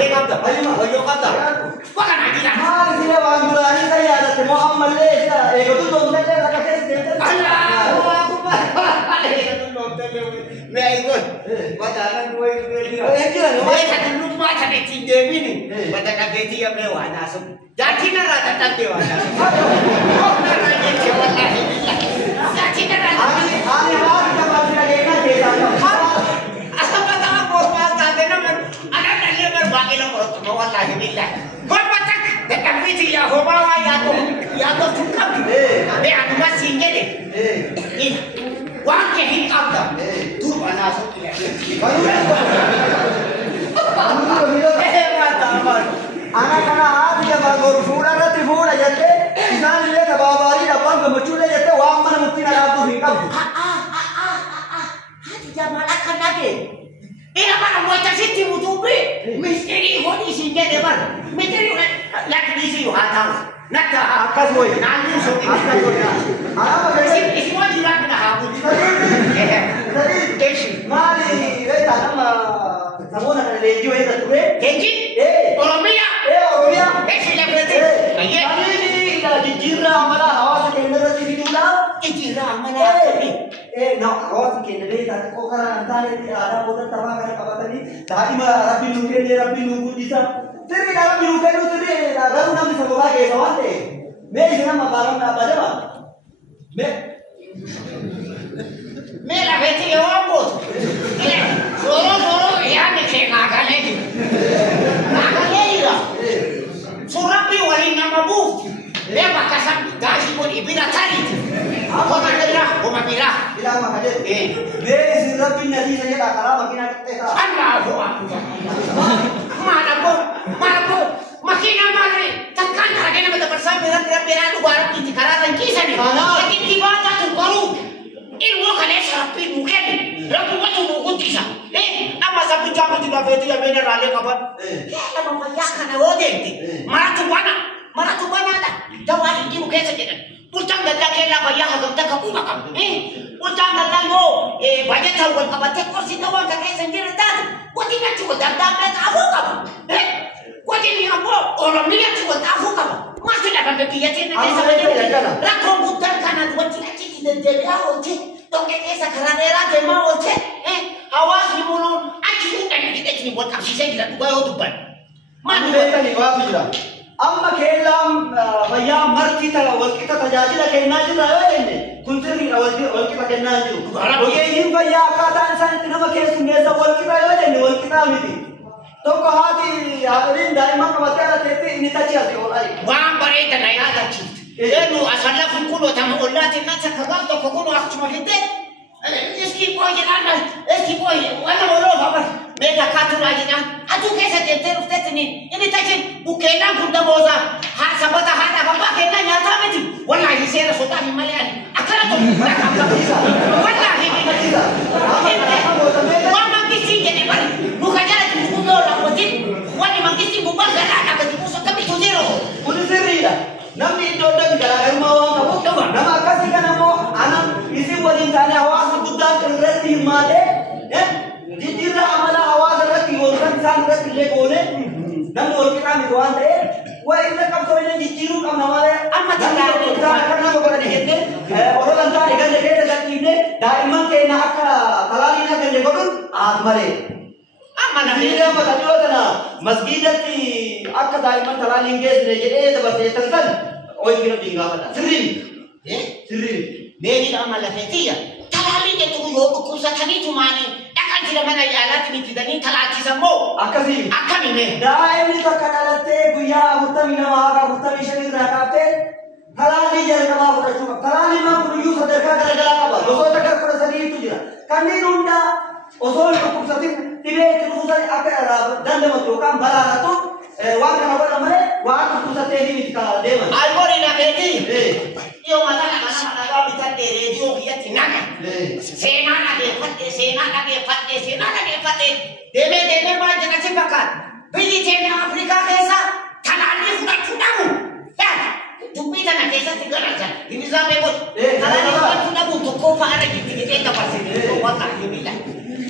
Dia kata, ayo kata. Bukan lagi lah. Ah, sini orang Durani saya ada semua Malaysia. Itu tuh nonton saya kata saya. Allah, aku balik itu nonton. मैं ikut. Bacaan gue itu. Saya kata lupa kata cinta ini. Baca kata dia mewah nasib. Jadi nara datang dia wah nasib. Oh nara yang cewek lagi. Jadi nara. Ani kita masih lagi kan desa. Asal kata bos mata dena ada nanya berbagi lo mau wallahi billah. Kau baca dekat video ya hobawa ya to suka. Aku masih jadi. Ini wang kehin abda. Tu nasib. Anak-anak dia baru fuda nanti fuda jadi. Misalnya dia kababari dapat kemuculan jadi wang mana mungkin ada tu hingga. Jamalakan lagi. Ini apa nak buat cakap timu tubi? Misteri honi singgah depan. Misteri lagi di sini hatang. Nak akas boy. Nanti sok. Akas boy. Apa kerja? Isi semua juga kena habis. Tadi Keshi. mari kita nama semua nak lejio itu tu eh. Keshi? Oromia. Oromia. Keshi yang berarti. Ayah. Kali ni di Jira malah hawas kendera di situ dah. Jira mana? No, hawas kendera tadi kau kan antara ni ada bodoh tawa kan apa tadi? Tadi mah Rabbi nunggu di sana. Tadi Rabbi nunggu itu tadi baru nanti sekolah ke kawan deh. Mei sana mah barang apa aja mah? Mela beti orang bos. Soro ya ni naga lagi. Naga lagi lah. Surapi wali nama buf. Dia bakasan gaji pun ibina cari. Koma bila. Bila mah ada. Mei si Rabbi nanti saya tak kalah makin ada. Allahu Akbar. Mana pun. Makin mana tekan lagi nama bersama berat tu baru kita karalan kisah ni. Tapi tiba tu baru. Ilmu kalian sapi mungkin. Rabu waktu mungkin kisah. Nama sapi jangan tidak betul yang benar rale kapan. Nama mayakan awalnya. Mana tu mana ada. Jawab ini mungkin saja. Utang datang ke lah bayar agak tak kamu makam. Utang datang yo. Banyak tahu kan kapan tekor si tahu kan kayak sendiri tadi. Kau tidak cukup datang ke tahu kamu. Kau tidak apa orang lihat cukup tahu kamu. Masih dapat berkiat ini sebenarnya. Rakam bukan karena dua ciri dan jadi awal cik. Tongkat esa karena era dema awal cik. Awas di mulut. Aci bukan kita ini buat kasih saya tidak buat utupan. Mana beta ni wah bila. Amma kelam bayar marti ta wal kita tajaji la kena ju rawa ini. Kuntri wal kita kena ju. Oke ini bayar kata insan itu nama kes ngeza wal kita rawa ini wal kita miti. तो कहा कि यारिन दाइमा का मतलब कहते इनिता चलते हो आई वहां पर एक नया था ये लो असला फुकुलो तम ओला तिना सकवा तो फुकुलो आख चमकिते इसकी कोई जनाना इसकी कोई वाला बोलो बाबा मैं काटू लगी ना अतु कैसे देते रुते तनी इनिता के बुकेला गुंडा मोजा हा सबता हा ना बाबा केना याता में थी वल्लाही से रसोता हिमालय अकरा तो वल्लाही वहां किसी जने पर मुखजा wani mangisi bukan galana bagi musuh kami tu zero. Ulu sirila. Nami dodang galana mau kamu kamu. Nama kasih kan mau anak isi wali tanya awas bukan kereti made. Jijira amala awas kereti orang san kereti lekone. Namu orang kita mituan deh. Wah ini kamu tu ini jijiru kamu nama deh. Amma cakap karena kau pada dihete. Orang kan ikan lekene dan ini. Dah imam ke nak kalali nak lekone. Mare. Mana dia mah tadi ada masjid ti akka daiman talali engage le jadi dah bahasa tersan oi kira tinggal pada sirrin Beni amal fetia talali itu yo kursa tani tumani akan tidak mana alat ini tidak ni talati sammo akami me daim ni to kanalate guya hutami nama hutami shani rakate talali jal nama udah cuma talali mah kudu yu sadarka gara-gara apa dosa takar pada sani itu je kami nunda Osol cukup satin tiba itu susah apa dan demo tu kan barang tu warga apa namanya warga cukup satin ini kita demo. Almori nak beti. Yo mana kau bicara radio dia tinaga. Sena nak dapat. Deme macam nak siapkan. Beli cina Afrika kesa tanah ni sudah mu. Tupi tanah kesa tiga raja. Ini sampai pun tanah ni sudah mu tu kau faham kita tak pasti. Wallahi bilah.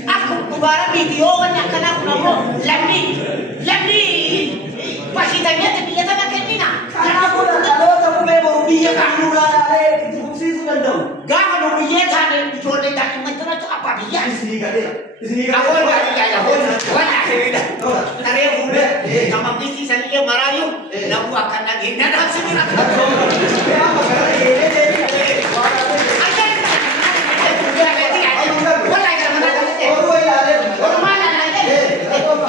Aku kubara video kan yang kena aku namo lambi Isini ka. Ako na kaya ako. Wala. Tare ule. Kama bisi saniye marayo. Nabu akan lagi. Nana sini nak. Kaya magkara ele. Wala ka naman natin. Oro ilalim. Oro mana natin. Ito pa.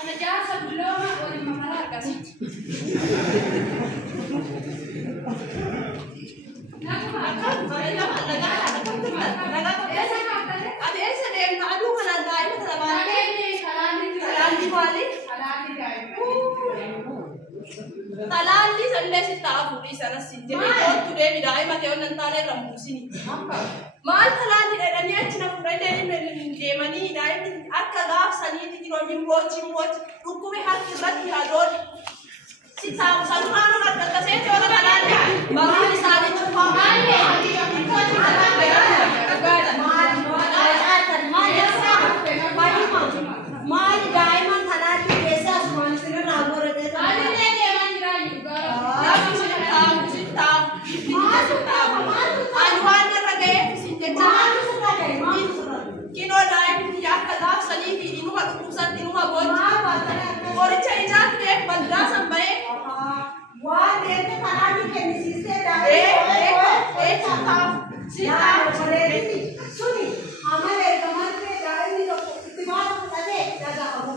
Ana jasa belum orang mengalar kasih. Talali sanday si tahu di sana sini. Jadi today bidai mati orang nantare rambusi. Mal talali ada ni acina pura ni demani dai akka gaf sani di rojim rukume har kibat hadon. Si tahu sanu anu kata saya tu orang talali. Baru misalnya cuma mal diamond talali biasa semua sini ramur ada. Kino daim ya kada sani di inu ha kusan inu ha boj और चाहिए एक बंदा संभे वाह देते तरानी के निसीसे दाए एक था सीता सुनी हमारे कमर पे दाए नी तो इतिबार तले दादा अबू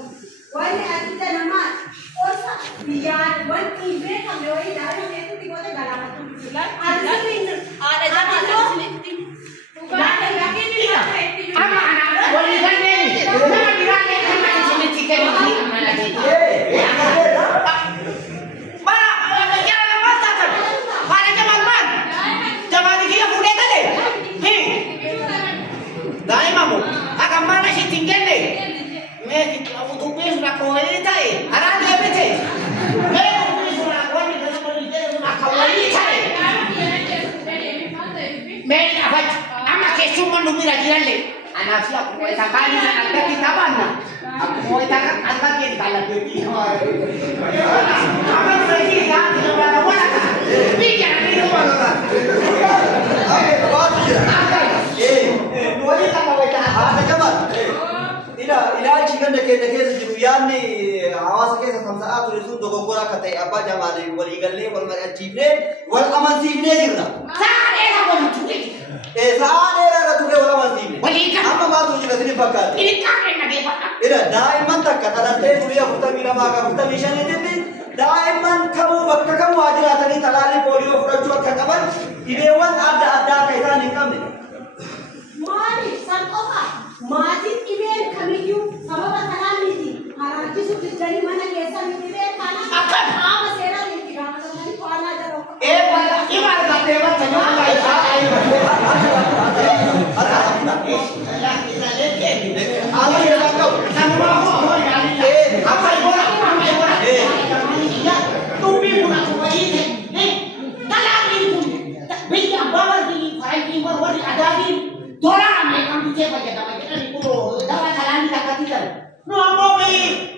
वाले अतिते नमाज और सा बियान वन इवे हमें वही दाए ने तो तिबोते गला मत सुला आज इन आले जाना सुनी बात लगे नहीं ama anak boleh kan ni nama bilang ni kan macam sini tiket ni mana ni mana berjalan mata kan mana zaman zaman ni dia boleh kan ni dah mamu akan mana si tinggal ni me aku tu pun sudah kau ini tay arah dia betul me tu sudah kau ini dah boleh dia sudah kau ini tay me apa ama kesuman dulu lagi ni anak siapa kau itu kali nak kita mana? Kau itu angkat dia kalau pergi. Apa pergi kan? Tidak ada mana kan? Pergi kan? Tidak mana? Oke, bagus ya. Dua ni tak kau itu. Ada kabar. Tidak, ilahi chikan deke sejuruyan ni awas ke samsa tu itu dogo kora kata apa jamali wal igalle wal mar ajibne wal amal sibne jirna. Saat era boleh cuci. Saat era tu wal amal sibne. Boleh kan? Apa baru juga sini pakai. Ini kakek nak dia pakai. Tidak, daiman tak kata nanti kuliah kita bila maga kita mission itu ni daiman kamu waktu kamu ajar tadi talali polio pura cuak kawan idewan ada kaitan ni kami. Mari sankoka majid event kami kyu sabab talan niti haraji su dari mana kesa niti event kana akan ama sera niti kana dari pala jaro pada ibar kate wan sanyo kai sa ai ada kita leke ada yang kau sama mau apa bola tu bi puna tu ini talan ni biya bawa di file ni bawa di ada di Orang ambil kamu cek aja, tapi kita ni puluh, dapat jalan kita katikan. Nomor B,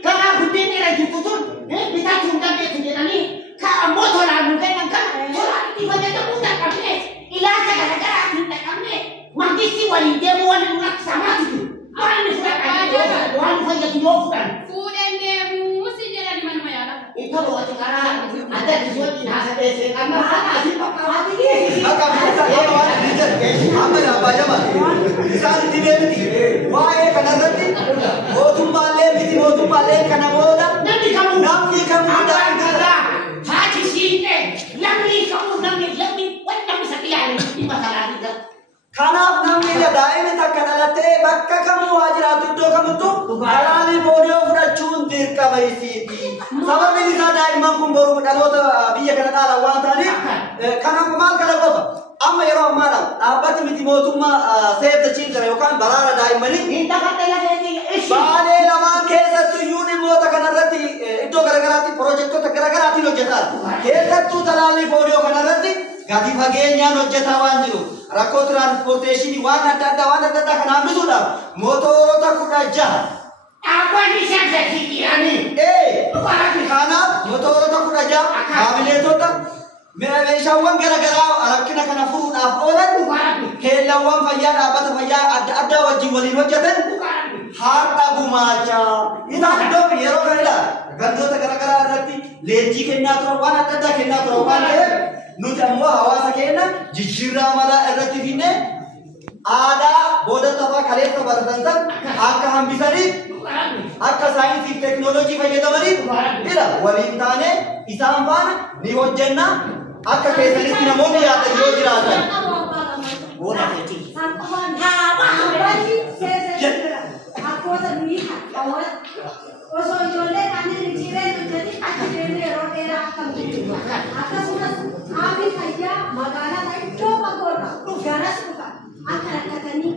kalau bukti ni lagi tutur, kita cungkan dia sendiri ni. Kalau motor lalu kan, orang ini banyak terputar kami. Ilah gara-gara kita kami. Mungkin si wali dia buat nak sama tu. Orang ni sudah kaya, orang saja tu bukan. Fudan dia mesti jalan di mana-mana lah. Itu loh sekarang ada di suatu nasi desa karena masih pakai ni. Maka kita kalau ada region, apa yang apa jaman? Misal di Beti, wah kanan nanti, motum balik kanan bola. Nanti kamu dah ada haji sini, nanti kamu wajib bisa pilih di masalah itu. Karena namanya daerah tak kenal te, bakka kamu wajar itu kamu tu, kalali boleh beracun dirkamai sini. Sama ini saja imam kumbaru kalau tu biaya kena ada wan tadi, karena kemal kalau apa? Amma ya Roh mana? Apa tu mesti motum save the children, yokan barara daerah ni. Kita kata lagi Bale lama kesa tu yuni mota kanarati, itu gara-gara ti project tu gara-gara ti lo jetar. Kesa tu talali boleh kanarati. Gadi bagenya no jetawan jiru. Rako transportation wana dada kana amisuda. Motor ta kuda jah. Aku ni siap jadi ni. Kana motora to kudaja amile to ta me shawan gara arakina kana furuudhaaf oolan keellawwan fayyaa dhaabbata fayyaa adda addaa wajjin waliin hojjetan har'a gumaacha iddoo yeroo kanadha gandoota gara irratti leenjii kennaa turan waan adda addaa kennaa turan waan ta'eef nuti ammoo hawaasa keenya jijjiirraa malaa irratti finne aadaa boodattafaa kaleessa baratan san akka hambisaniif akka saayinsii teknooloojii fayyadamaniif ila waliin taane isaan faana ni hojjenna akka keessanitti namoonni yaatan yoo jiraatan boona jechuudha. Osoo ijoollee kanneen jireen hojjetin achi deemnee yeroo dheeraa akkam jechuudha. Akkasumas haami fayyaa magaalaa iddoo fagoodha garas dhufa akka rakkatanii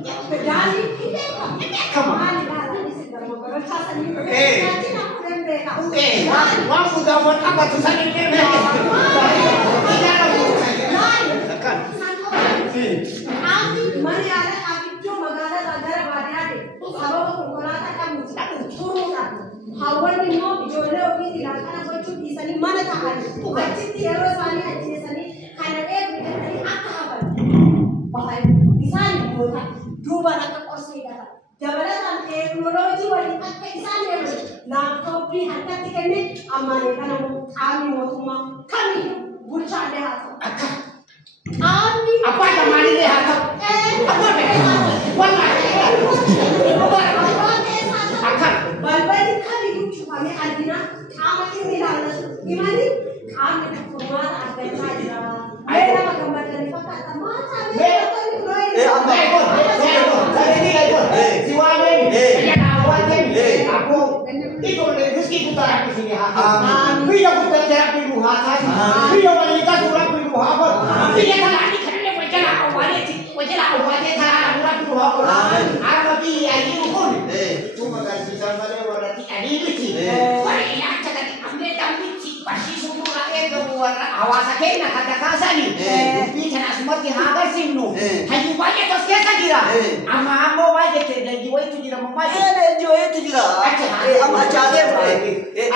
daandii hin beekamu. Maali baatanii si gargaaraa sanii nyaati namu hin beekamu. Waan fuudhaa waan qabatu sanii hin beekamu. Haami mani yaala iddoo magaalaa gara baadiyyaa deemu sababa konkolaataa qabu turuudhaan. Hawaasni immoo ijoollee ofii ilaaqana gochuu dhiisanii mana taa'anii achitti yeroo isaanii ajjeesanii kana eeguudhaan akka hafan isaan goota duubaan akka qorsii hidhatan dabalataan teeknooloojii waliin akka isaan eegu laaptooppii harkatti kenne ammaanii kana qaamni mootummaa kamiyyuu bulchaalee haa ta'u akka qaamni abbaa tamaalee haa ta'u balballi kamiyyuu cufamee addina qaama inni ilaallatu himanii qaamni tokkummaa argachaa jira. Mee nama gammadanii fakkaata maal hawaasa keenya kada kaasani dubbii kana asumatti haa agarsiifnu hayyuu baay'ee tos keessa jira amma ammoo baay'ee leenjii wayiitu jira mammaa leenjii wayiitu jira amma achaalee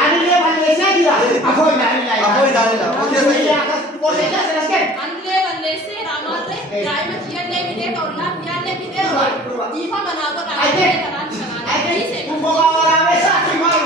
anillee balleessaa jira afoo ilaalilaa akkas qooseechaa sinas kenna anillee balleessee raamarre daa'ima kiyyallee midhee ta'uudhaan kiyyallee midhee dhiifa manaa godhaa kanaan kanaan kun boqaa waraabessaati maal